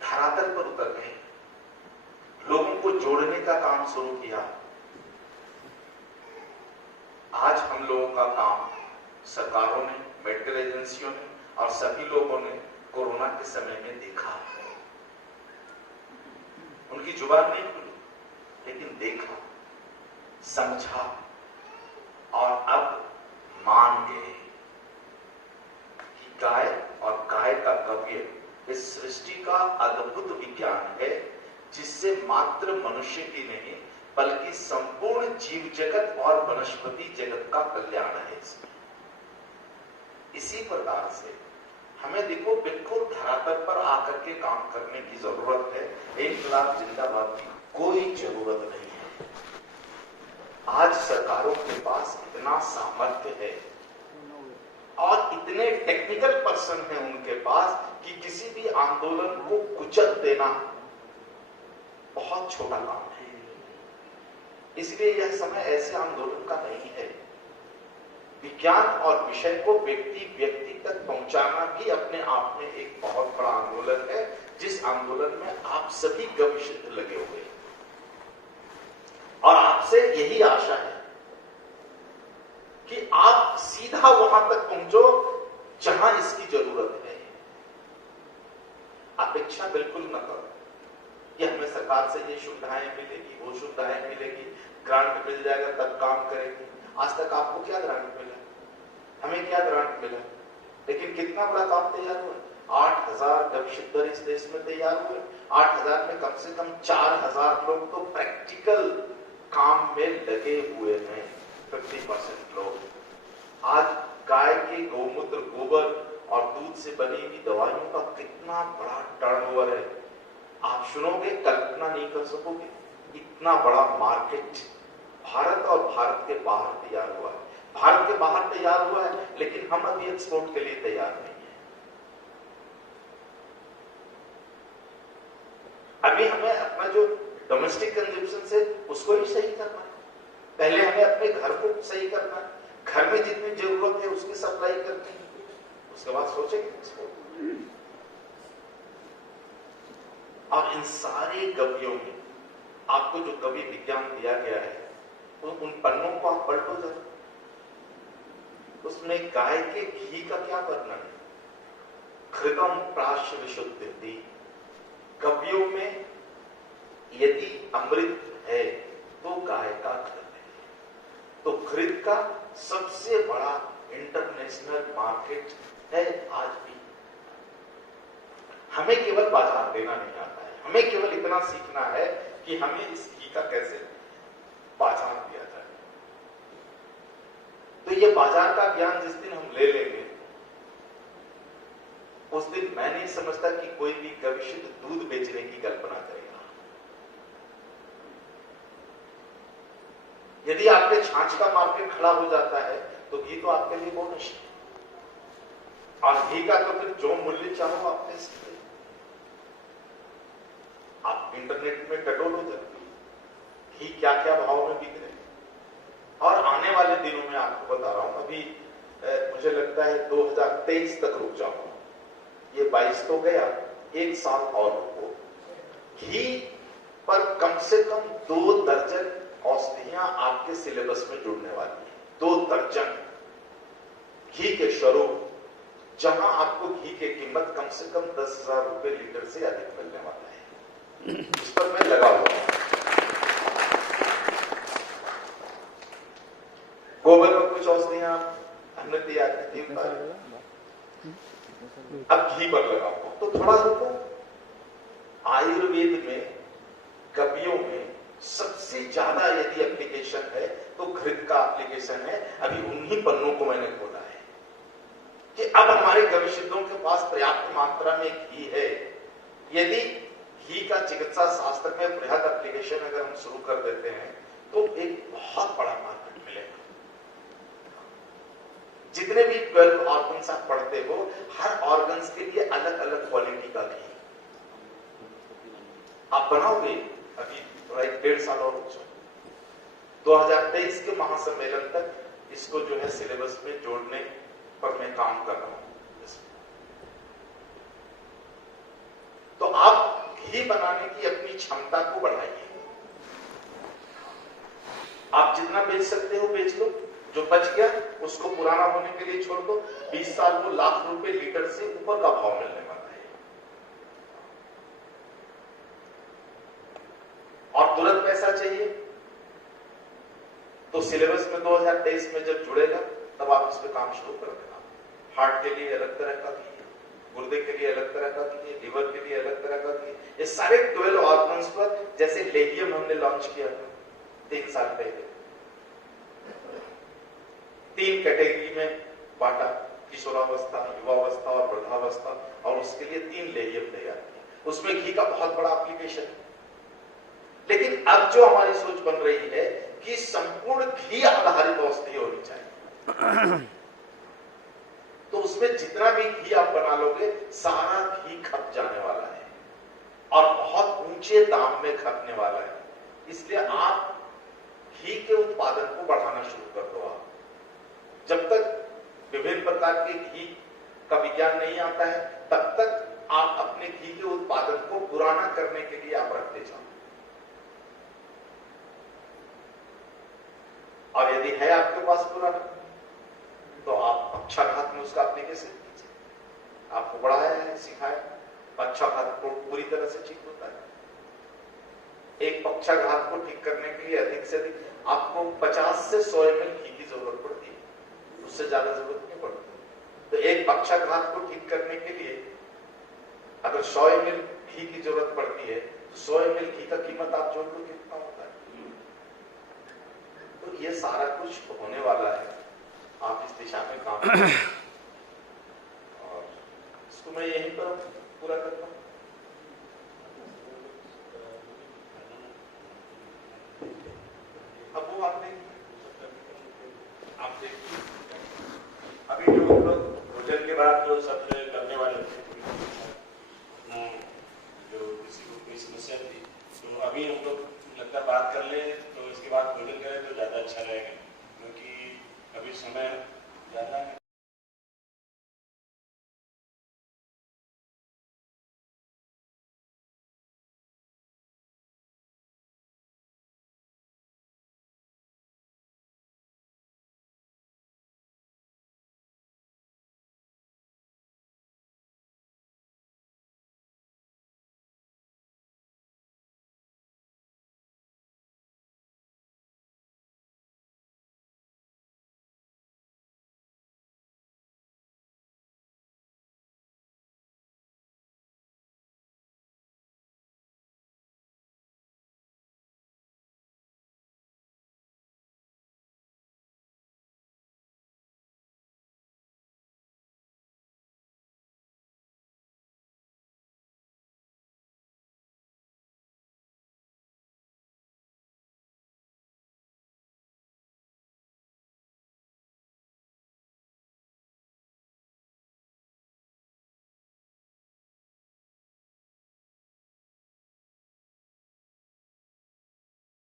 धरातल पर उतर गए, लोगों को जोड़ने का काम शुरू किया। आज हम लोगों का काम सरकारों ने, मेडिकल एजेंसियों ने और सभी लोगों ने कोरोना के समय में देखा। उनकी जुबान नहीं खुली, लेकिन देखा, समझा और अब मान गए कि गाय और गाय का कव्य इस सृष्टि का अद्भुत विज्ञान है, जिससे मात्र मनुष्य की नहीं बल्कि संपूर्ण जीव जगत और वनस्पति जगत का कल्याण है इसमें। इसी प्रकार से हमें देखो बिल्कुल धरातल पर आकर के काम करने की जरूरत है। इनकलाब जिंदाबाद की कोई जरूरत नहीं है। आज सरकारों के पास इतना सामर्थ्य है और इतने टेक्निकल पर्सन हैं उनके पास कि किसी भी आंदोलन को कुचल देना बहुत छोटा काम है। इसलिए यह समय ऐसे आंदोलन का नहीं है। विज्ञान और विषय को व्यक्ति तक पहुंचाना भी अपने आप में एक बहुत बड़ा आंदोलन है, जिस आंदोलन में आप सभी गविष्ठ लगे हुए हैं। और आपसे यही आशा है कि आप सीधा वहां तक पहुंचो जहां इसकी जरूरत है। अपेक्षा बिल्कुल न करो। कि हमें सरकार से ये सुविधाएं मिलेगी, वो सुविधाएं मिलेगी, ग्रांट मिल जाएगा तब काम करेंगे। आज तक आपको क्या ग्रांट मिला? हमें क्या ग्रांट मिला? लेकिन कितना बड़ा काम तैयार हुआ? 8,000 गविष्ठ दर इस देश में तैयार हुए। 8,000 में कम से कम 4,000 लोग तो प्रैक्टिकल काम में लगे हुए हैं। 50% लोग आज गाय के गौमूत्र, गोबर और दूध से बनी हुई दवाइयों का कितना बड़ा टर्नओवर है, आप सुनोगे, कल्पना नहीं कर सकोगे। इतना बड़ा मार्केट भारत और भारत के बाहर तैयार हुआ है। भारत के बाहर तैयार हुआ है, लेकिन हम अभी एक्सपोर्ट के लिए तैयार नहीं है। अभी हमें अपना जो डोमेस्टिक कंजम्पशन से उसको ही सही करना है। पहले हमें अपने घर को सही करना है, घर में जितनी जरूरत है उसकी सप्लाई करनी है, उसके बाद सोचेंगे एक्सपोर्ट। अब इन सारे कवियों में आपको जो कवि विज्ञान दिया गया है उन पन्नों को आप पढ़ लो जरा। उसमें गाय के घी का क्या वर्णन है? घृतम प्राश विशुद्धि। कवियों में यदि अमृत है तो गाय का घृत है। तो घृत का सबसे बड़ा इंटरनेशनल मार्केट है आज भी। हमें केवल बाजार देना नहीं आता है, हमें केवल इतना सीखना है कि हमें इस घी का कैसे बाजार दिया जाए। तो ये बाजार का ज्ञान जिस दिन हम ले लेंगे उस दिन मैं नहीं समझता कि कोई भी गविष्ठ दूध बेचने की कल्पना करेगा। यदि आपके छाछ का मार्केट खड़ा हो जाता है तो घी तो आपके लिए बोनस है। और घी का तो फिर जो मूल्य चाहो आप ले सकते। आप इंटरनेट में टटोलो जरूर घी क्या क्या भाव में बिक रहे हैं। और आने वाले दिनों में आपको बता रहा हूं, अभी मुझे लगता है 2023 तक रुक जाऊंगा, ये 22 तो गया, 1 साल और रुको। घी पर कम से कम 2 दर्जन औषधियां आपके सिलेबस में जुड़ने वाली है। 2 दर्जन घी के स्वरूप, जहां आपको घी की कीमत कम से कम 10,000 रुपए लीटर से अधिक मिलने वाला है। इस पर मैं लगा हुआ हूं। गोबर में कुछ औषधियां हमने तैयार की थी, अब घी पर लगा हुआ। तो थोड़ा रुको। आयुर्वेद में, कवियों में सबसे ज्यादा यदि एप्लीकेशन है तो घृत का एप्लीकेशन है। अभी उन्हीं पन्नों को मैंने खोला है कि अब हमारे गविष्ठों के पास पर्याप्त मात्रा में घी है। यदि घी का चिकित्सा शास्त्र में बृहद एप्लीकेशन अगर हम शुरू कर देते हैं तो एक बहुत बड़ा मार्केट मिलेगा। जितने भी 12 ऑर्गन्स आप पढ़ते हो, हर ऑर्गन्स के लिए अलग अलग क्वालिटी का घी आप बनाओगे। अभी 1.5 साल और 2023 के महासम्मेलन तक इसको जो है सिलेबस में जोड़ने पर मैं काम कर रहा हूं। तो आप घी बनाने की अपनी क्षमता को बढ़ाइए। आप जितना बेच सकते हो बेच लो, जो बच गया उसको पुराना होने के लिए छोड़ दो। 20 साल को लाख रुपए लीटर से ऊपर का भाव मिलने वाला है। और तुरंत पैसा चाहिए तो सिलेबस में 2023 में जब जुड़ेगा तब आप इस पे काम शुरू कर देना। हार्ट के लिए अलग तरह का घी है, गुर्दे के लिए अलग तरह का घी है, लिवर के लिए अलग तरह का घी है। ये सारे 12 ऑर्गन्स पर, जैसे लेगियम हमने लॉन्च किया था 3 साल पहले, 3 कैटेगरी में बांटा, किशोरावस्था, युवावस्था और वृद्धावस्था, और उसके लिए 3 लेगियम तैयार किया। उसमें घी का बहुत बड़ा एप्लीकेशन है। लेकिन अब जो हमारी सोच बन रही है कि संपूर्ण घी आधारित औषधि होनी चाहिए, तो उसमें जितना भी घी आप बना लोगे सारा घी खप जाने वाला है और बहुत ऊंचे दाम में खपने वाला है। इसलिए आप घी के उत्पादन को बढ़ाना शुरू कर दो। आप जब तक विभिन्न प्रकार के घी का विज्ञान नहीं आता है तब तक आप अपने घी के उत्पादन को पुराना करने के लिए आप रखते जाओ। और यदि है आपके पास पुराना तो आप पक्षाघात में उसका एप्लीकेशन कीजिए। आपको बढ़ाया है, सिखाया, पक्षाघात पूरी तरह से ठीक होता है। पक्षाघात को ठीक करने के लिए अधिक से अधिक आपको 50 से 100 ml घी की जरूरत पड़ती है, उससे ज्यादा जरूरत नहीं पड़ती। तो एक पक्षाघात को ठीक करने के लिए अगर 100 ml घी की जरूरत पड़ती है तो 100 ml घी का कीमत आप जोड़ लो कितना होता है। तो ये सारा कुछ होने वाला है, आप इस दिशा में काम करें और इसको मैं यहीं पर पूरा करता हूँ। अब वो आप अभी जो हम लोग भोजन के बाद जो सब करने वाले थे, जो किसी को कोई समस्या थी, तो अभी हम लोग लगता बात कर ले, तो इसके बाद भोजन करें तो ज़्यादा अच्छा रहेगा, क्योंकि अभी समय ज़्यादा है।